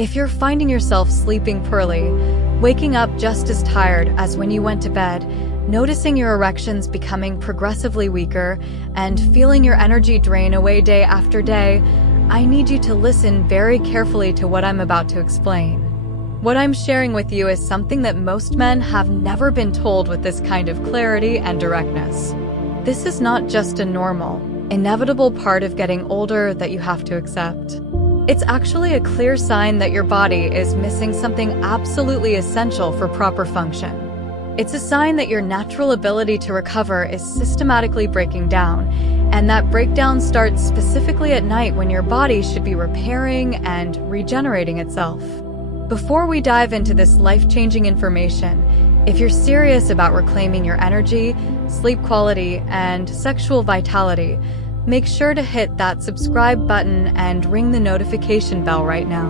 If you're finding yourself sleeping poorly, waking up just as tired as when you went to bed, noticing your erections becoming progressively weaker, and feeling your energy drain away day after day, I need you to listen very carefully to what I'm about to explain. What I'm sharing with you is something that most men have never been told with this kind of clarity and directness. This is not just a normal, inevitable part of getting older that you have to accept. It's actually a clear sign that your body is missing something absolutely essential for proper function. It's a sign that your natural ability to recover is systematically breaking down, and that breakdown starts specifically at night when your body should be repairing and regenerating itself. Before we dive into this life-changing information, if you're serious about reclaiming your energy, sleep quality, and sexual vitality, make sure to hit that subscribe button and ring the notification bell right now.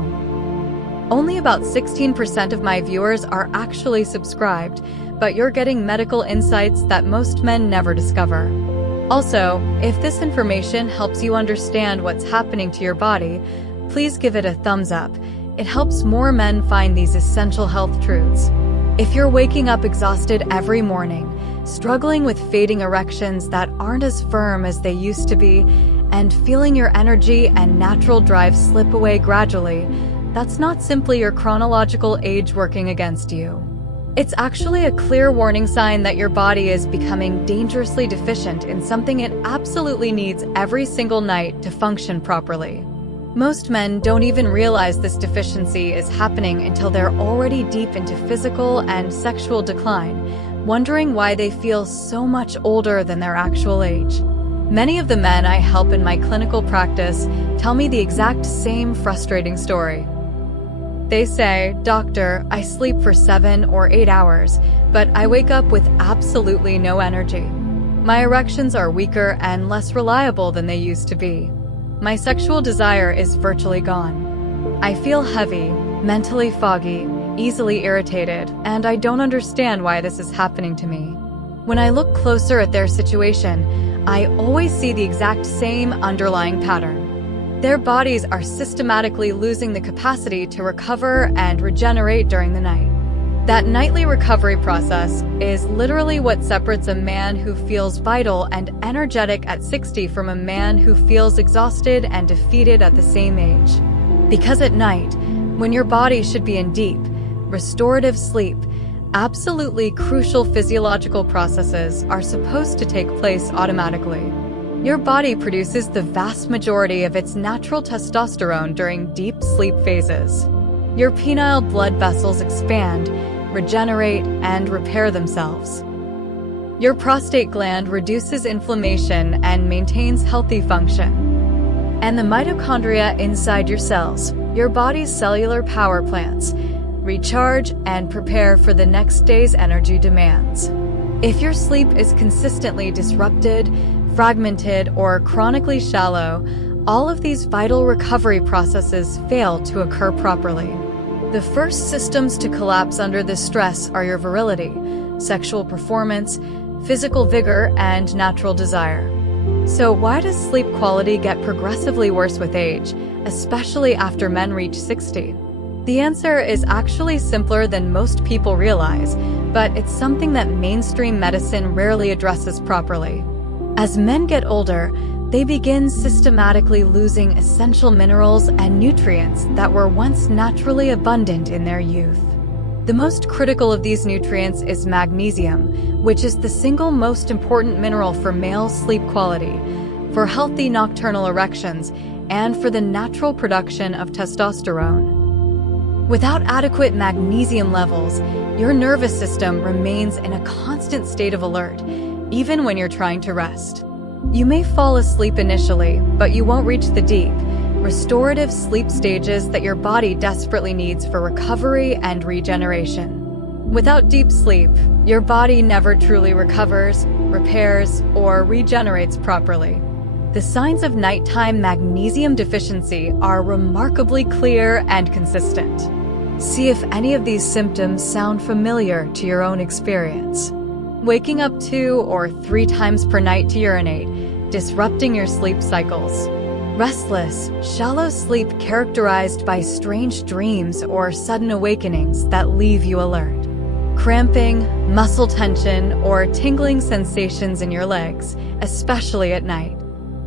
Only about 16% of my viewers are actually subscribed, but you're getting medical insights that most men never discover. Also, if this information helps you understand what's happening to your body, please give it a thumbs up. It helps more men find these essential health truths. If you're waking up exhausted every morning, struggling with fading erections that aren't as firm as they used to be, and feeling your energy and natural drive slip away gradually, that's not simply your chronological age working against you. It's actually a clear warning sign that your body is becoming dangerously deficient in something it absolutely needs every single night to function properly. Most men don't even realize this deficiency is happening until they're already deep into physical and sexual decline, wondering why they feel so much older than their actual age. Many of the men I help in my clinical practice tell me the exact same frustrating story. They say, "Doctor, I sleep for 7 or 8 hours, but I wake up with absolutely no energy. My erections are weaker and less reliable than they used to be. My sexual desire is virtually gone. I feel heavy, mentally foggy, easily irritated, and I don't understand why this is happening to me." When I look closer at their situation, I always see the exact same underlying pattern. Their bodies are systematically losing the capacity to recover and regenerate during the night. That nightly recovery process is literally what separates a man who feels vital and energetic at 60 from a man who feels exhausted and defeated at the same age. Because at night, when your body should be in deep, restorative sleep, absolutely crucial physiological processes are supposed to take place automatically. Your body produces the vast majority of its natural testosterone during deep sleep phases. Your penile blood vessels expand, regenerate, and repair themselves. Your prostate gland reduces inflammation and maintains healthy function. And the mitochondria inside your cells, your body's cellular power plants, recharge and prepare for the next day's energy demands. If your sleep is consistently disrupted, fragmented, or chronically shallow, all of these vital recovery processes fail to occur properly. The first systems to collapse under this stress are your virility, sexual performance, physical vigor, and natural desire. So why does sleep quality get progressively worse with age, especially after men reach 60? The answer is actually simpler than most people realize, but it's something that mainstream medicine rarely addresses properly. As men get older, they begin systematically losing essential minerals and nutrients that were once naturally abundant in their youth. The most critical of these nutrients is magnesium, which is the single most important mineral for male sleep quality, for healthy nocturnal erections, and for the natural production of testosterone. Without adequate magnesium levels, your nervous system remains in a constant state of alert, even when you're trying to rest. You may fall asleep initially, but you won't reach the deep, restorative sleep stages that your body desperately needs for recovery and regeneration. Without deep sleep, your body never truly recovers, repairs, or regenerates properly. The signs of nighttime magnesium deficiency are remarkably clear and consistent. See if any of these symptoms sound familiar to your own experience. Waking up 2 or 3 times per night to urinate, disrupting your sleep cycles. Restless, shallow sleep characterized by strange dreams or sudden awakenings that leave you alert. Cramping, muscle tension, or tingling sensations in your legs, especially at night.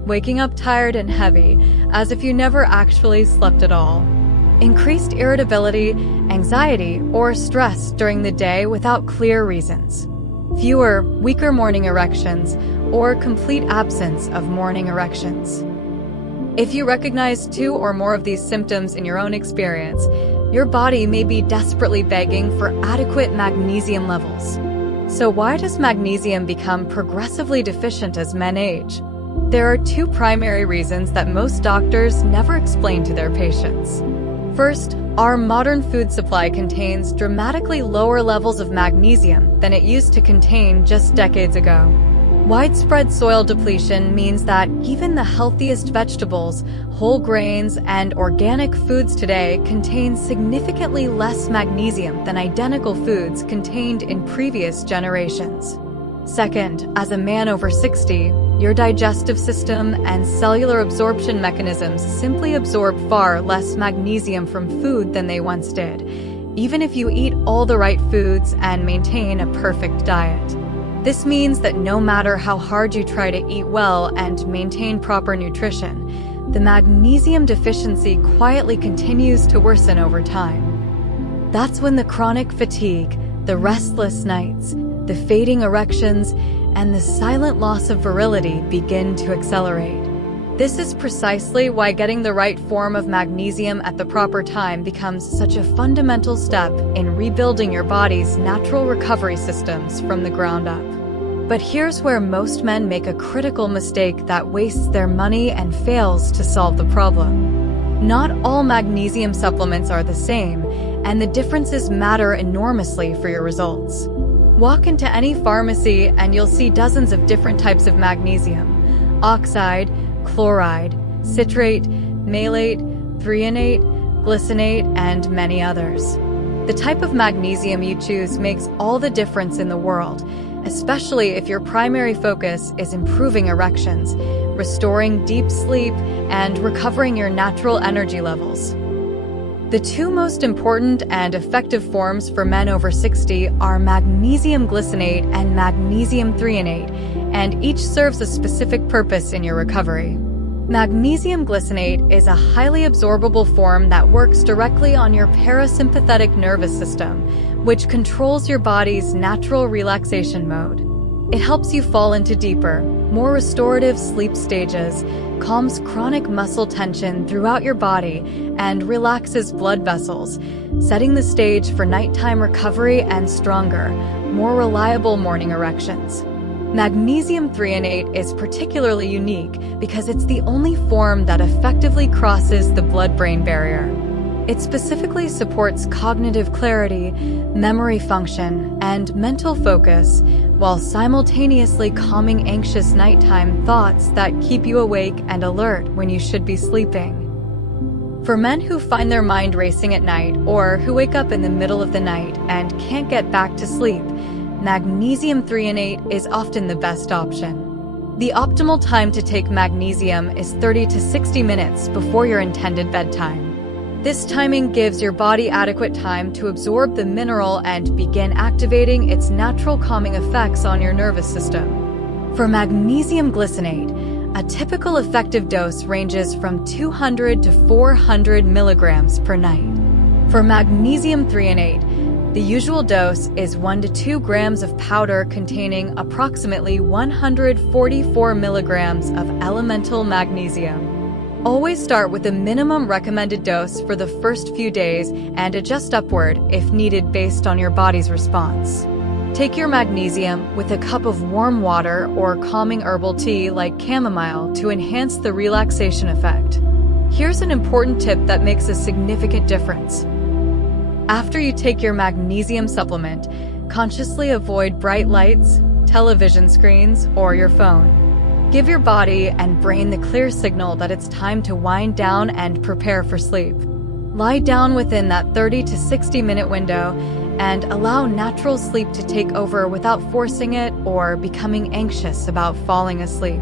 Waking up tired and heavy, as if you never actually slept at all. Increased irritability, anxiety, or stress during the day without clear reasons. Fewer, weaker morning erections, or complete absence of morning erections. If you recognize 2 or more of these symptoms in your own experience, your body may be desperately begging for adequate magnesium levels. So why does magnesium become progressively deficient as men age? There are 2 primary reasons that most doctors never explain to their patients. First, our modern food supply contains dramatically lower levels of magnesium than it used to contain just decades ago. Widespread soil depletion means that even the healthiest vegetables, whole grains, and organic foods today contain significantly less magnesium than identical foods contained in previous generations. Second, as a man over 60, your digestive system and cellular absorption mechanisms simply absorb far less magnesium from food than they once did, even if you eat all the right foods and maintain a perfect diet. This means that no matter how hard you try to eat well and maintain proper nutrition, the magnesium deficiency quietly continues to worsen over time. That's when the chronic fatigue, the restless nights, the fading erections, and the silent loss of virility begin to accelerate. This is precisely why getting the right form of magnesium at the proper time becomes such a fundamental step in rebuilding your body's natural recovery systems from the ground up. But here's where most men make a critical mistake that wastes their money and fails to solve the problem. Not all magnesium supplements are the same, and the differences matter enormously for your results. Walk into any pharmacy and you'll see dozens of different types of magnesium: oxide, chloride, citrate, malate, threonate, glycinate, and many others. The type of magnesium you choose makes all the difference in the world, especially if your primary focus is improving erections, restoring deep sleep, and recovering your natural energy levels. The 2 most important and effective forms for men over 60 are magnesium glycinate and magnesium threonate, and each serves a specific purpose in your recovery. Magnesium glycinate is a highly absorbable form that works directly on your parasympathetic nervous system, which controls your body's natural relaxation mode. It helps you fall into deeper, more restorative sleep stages, calms chronic muscle tension throughout your body, and relaxes blood vessels, setting the stage for nighttime recovery and stronger, more reliable morning erections. Magnesium threonate is particularly unique because it's the only form that effectively crosses the blood-brain barrier. It specifically supports cognitive clarity, memory function, and mental focus, while simultaneously calming anxious nighttime thoughts that keep you awake and alert when you should be sleeping. For men who find their mind racing at night or who wake up in the middle of the night and can't get back to sleep, magnesium threonate is often the best option. The optimal time to take magnesium is 30 to 60 minutes before your intended bedtime. This timing gives your body adequate time to absorb the mineral and begin activating its natural calming effects on your nervous system. For magnesium glycinate, a typical effective dose ranges from 200 to 400 milligrams per night. For magnesium threonate, the usual dose is 1 to 2 grams of powder containing approximately 144 milligrams of elemental magnesium. Always start with a minimum recommended dose for the first few days and adjust upward if needed based on your body's response. Take your magnesium with a cup of warm water or calming herbal tea like chamomile to enhance the relaxation effect. Here's an important tip that makes a significant difference. After you take your magnesium supplement, consciously avoid bright lights, television screens, or your phone. Give your body and brain the clear signal that it's time to wind down and prepare for sleep. Lie down within that 30 to 60 minute window and allow natural sleep to take over without forcing it or becoming anxious about falling asleep.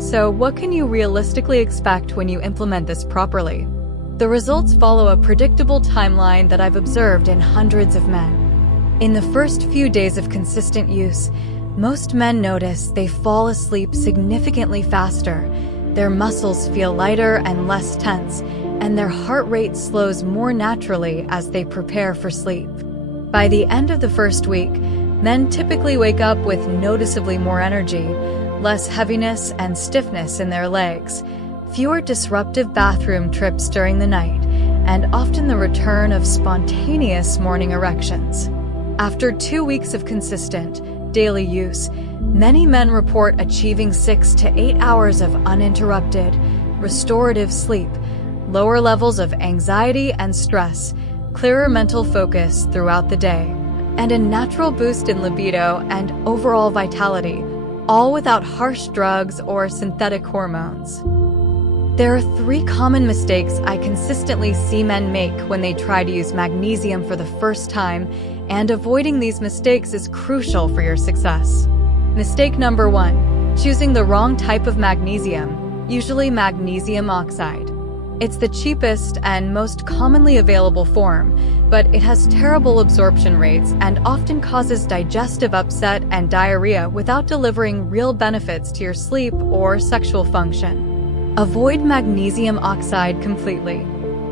So what can you realistically expect when you implement this properly? The results follow a predictable timeline that I've observed in hundreds of men. In the first few days of consistent use, most men notice they fall asleep significantly faster, their muscles feel lighter and less tense, and their heart rate slows more naturally as they prepare for sleep. By the end of the first week, men typically wake up with noticeably more energy, less heaviness and stiffness in their legs, fewer disruptive bathroom trips during the night, and often the return of spontaneous morning erections. After 2 weeks of consistent, daily use, many men report achieving 6 to 8 hours of uninterrupted, restorative sleep, lower levels of anxiety and stress, clearer mental focus throughout the day, and a natural boost in libido and overall vitality, all without harsh drugs or synthetic hormones. There are 3 common mistakes I consistently see men make when they try to use magnesium for the first time, and avoiding these mistakes is crucial for your success. Mistake number 1, choosing the wrong type of magnesium, usually magnesium oxide. It's the cheapest and most commonly available form, but it has terrible absorption rates and often causes digestive upset and diarrhea without delivering real benefits to your sleep or sexual function. Avoid magnesium oxide completely.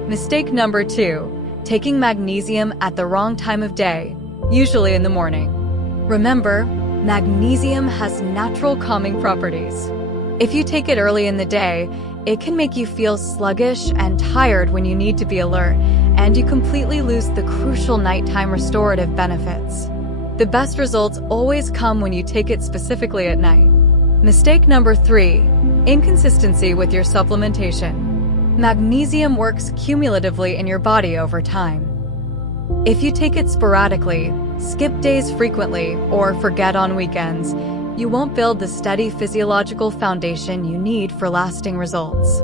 Mistake number 2, taking magnesium at the wrong time of day, usually in the morning. Remember, magnesium has natural calming properties. If you take it early in the day, it can make you feel sluggish and tired when you need to be alert, and you completely lose the crucial nighttime restorative benefits. The best results always come when you take it specifically at night. Mistake number 3, inconsistency with your supplementation. Magnesium works cumulatively in your body over time. If you take it sporadically, skip days frequently, or forget on weekends, you won't build the steady physiological foundation you need for lasting results.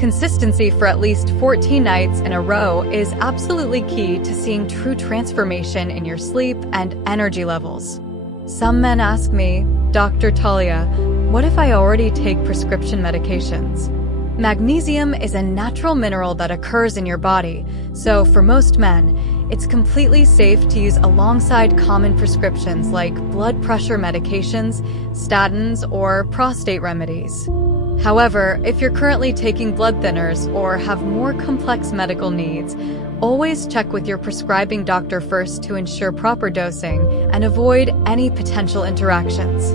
Consistency for at least 14 nights in a row is absolutely key to seeing true transformation in your sleep and energy levels. Some men ask me, Dr. Talia, what if I already take prescription medications? Magnesium is a natural mineral that occurs in your body, so for most men, it's completely safe to use alongside common prescriptions like blood pressure medications, statins, or prostate remedies. However, if you're currently taking blood thinners or have more complex medical needs, always check with your prescribing doctor first to ensure proper dosing and avoid any potential interactions.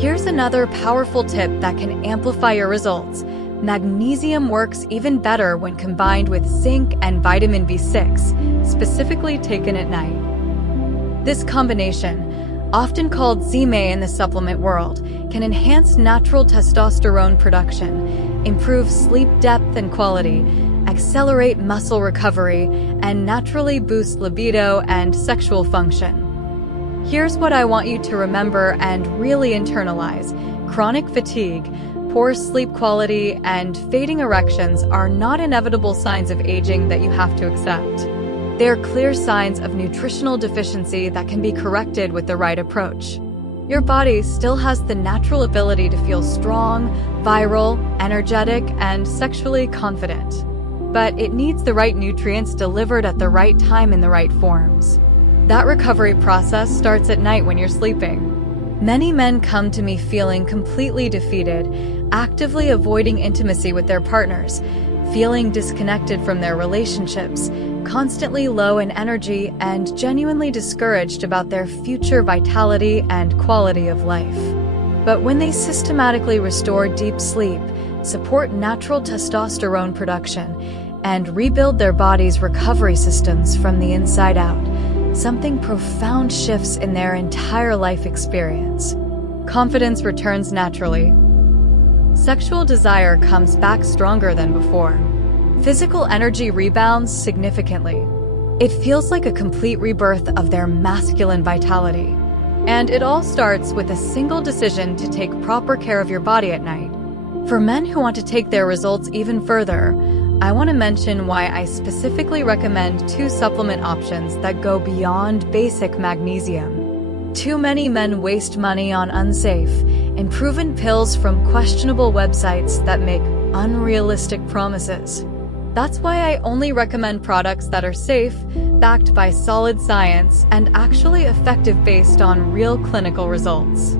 Here's another powerful tip that can amplify your results. Magnesium works even better when combined with zinc and vitamin B6, specifically taken at night. This combination, often called ZMA in the supplement world, can enhance natural testosterone production, improve sleep depth and quality, accelerate muscle recovery, and naturally boost libido and sexual function. Here's what I want you to remember and really internalize. Chronic fatigue, poor sleep quality, and fading erections are not inevitable signs of aging that you have to accept. They are clear signs of nutritional deficiency that can be corrected with the right approach. Your body still has the natural ability to feel strong, virile, energetic, and sexually confident. But it needs the right nutrients delivered at the right time in the right forms. That recovery process starts at night when you're sleeping. Many men come to me feeling completely defeated, actively avoiding intimacy with their partners, feeling disconnected from their relationships, constantly low in energy, and genuinely discouraged about their future vitality and quality of life. But when they systematically restore deep sleep, support natural testosterone production, and rebuild their body's recovery systems from the inside out, something profound shifts in their entire life experience. Confidence returns naturally. Sexual desire comes back stronger than before. Physical energy rebounds significantly. It feels like a complete rebirth of their masculine vitality. And it all starts with a single decision to take proper care of your body at night. For men who want to take their results even further, I want to mention why I specifically recommend 2 supplement options that go beyond basic magnesium. Too many men waste money on unsafe, and proven pills from questionable websites that make unrealistic promises. That's why I only recommend products that are safe, backed by solid science, and actually effective based on real clinical results.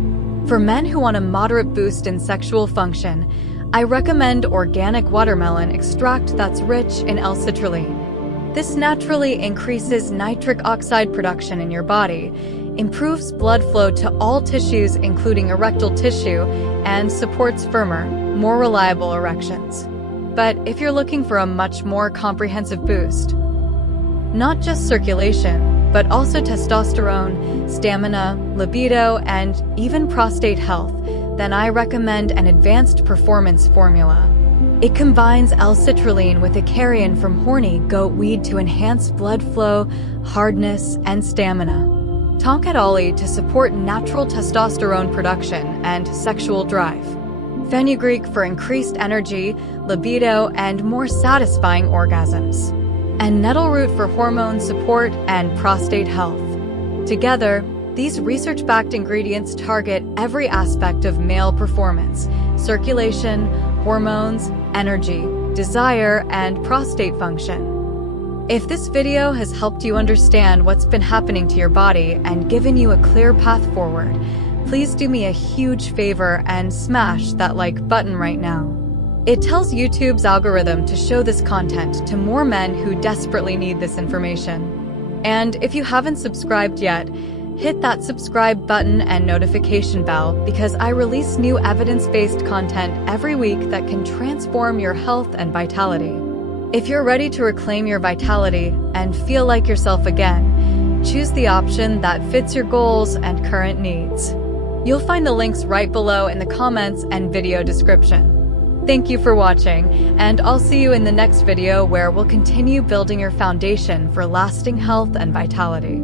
For men who want a moderate boost in sexual function, I recommend organic watermelon extract that's rich in L-citrulline. This naturally increases nitric oxide production in your body, improves blood flow to all tissues including erectile tissue, and supports firmer, more reliable erections. But if you're looking for a much more comprehensive boost, not just circulation, but also testosterone, stamina, libido, and even prostate health, then I recommend an advanced performance formula. It combines L-citrulline with a carrion from horny goat weed to enhance blood flow, hardness, and stamina. Tonkat Ali to support natural testosterone production and sexual drive. Fenugreek for increased energy, libido, and more satisfying orgasms. And nettle root for hormone support and prostate health. Together, these research-backed ingredients target every aspect of male performance: circulation, hormones, energy, desire, and prostate function. If this video has helped you understand what's been happening to your body and given you a clear path forward, please do me a huge favor and smash that like button right now. It tells YouTube's algorithm to show this content to more men who desperately need this information. And if you haven't subscribed yet, hit that subscribe button and notification bell because I release new evidence-based content every week that can transform your health and vitality. If you're ready to reclaim your vitality and feel like yourself again, choose the option that fits your goals and current needs. You'll find the links right below in the comments and video description. Thank you for watching, and I'll see you in the next video where we'll continue building your foundation for lasting health and vitality.